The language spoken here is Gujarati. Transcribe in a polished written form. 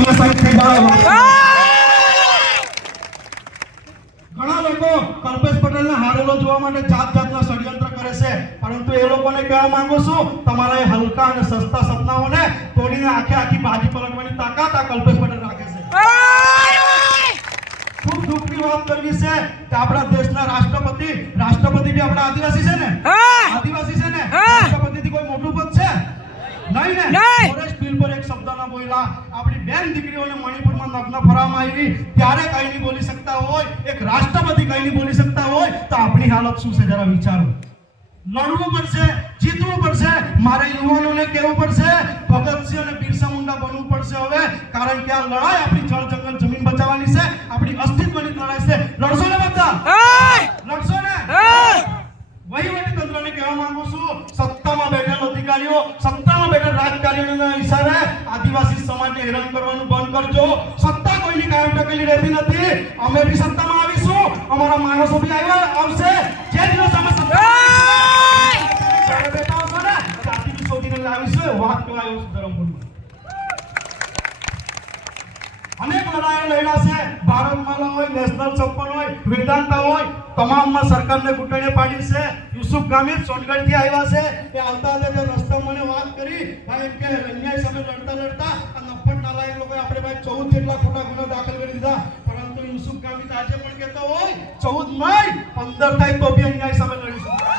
તમે સાહેબ થઈ જાઓ। ઘણા લોકો કલ્પેશ પટેલને હારેલો જોવા માટે જાતના ષડયંત્ર કરે છે, પરંતુ એ લોકોને કહેવા માંગુ છું, તમારા એ હલકા અને સસ્તા સપનાઓને તોડીને આખી બાજી પલટવાની તાકાત આ કલ્પેશ પટેલ રાખે છે। ખૂબ દુઃખની વાત કરવી છે કે આપણા દેશના રાષ્ટ્રપતિ બી આપણા આદિવાસી છે ને, રાષ્ટ્રપતિથી કોઈ મોટું પદ છે નહીં ને। ફોરેસ્ટ બિલ પર એક શબ્દ ના બોલ્યા, આપણી બેન દીકરીઓને મણિપુરમાં નગ્ન ફરવામાં આવી ત્યારે કઈ નહીં બોલી શકતા હોય, એક રાષ્ટ્રપતિ કઈ નહીં બોલી શકતા હોય તો આપણી હાલત શું છે જરા વિચારો। લડવું પડશે, જીતવું પડશે, મારે યુવાનોને કહેવું પડશે, ભગતસિંહ અને બિરસા મુંડા બનવું પડશે હવે, કારણ કે આ લડાઈ આપણી જળ જંગલ જમીન બચાવવાની છે, આપણી અસ્તિત્વની લડાઈ છે। લડશો ને બધા? લડશો ને? વહીવટી તંત્રને કહેવા માંગુ છું, સત્તામાં બેઠેલ અધિકારીઓ, સત્તામાં બેઠેલ રાજકારણીઓના હિસાબે આદિવાસી સમાજને હેરાન કરવાનું બંધ કરજો। સત્તા કોઈની કાયમ ટકેલી રહેતી નથી, અમે બી સત્તામાં આવીશું, અમારા માણસો બી આવશે। જે દિવસ અમે સત્તામાં બેઠા હશો ને ત્યાંથી બી શોધીને લાવીશું। વાત કહેવાય એવું ધરમપુરમાં અનેક લડાઈઓ લડ્યા છે, ભારતમાલા હોય, નેશનલ છપ્પન હોય, વેદાંતા હોય, તમામમાં સરકારને ઘૂંટણે પાડી છે। યુસુફ ગામિત સોનગઢ થી આવ્યા છે, એ આવતા હતા રસ્તા મને વાત કરી, ભાઈ કે અન્યાય સામે લડતા આ નફ્ફટ નાલાયક લોકો આપણે ભાઈ 14 જેટલા ખોટા ગુના દાખલ કરી દીધા, પરંતુ યુસુફ ગામિત આજે પણ કહેતો હોય 14 નહીં 15 થાય તો બી અન્યાય સામે લડીશું।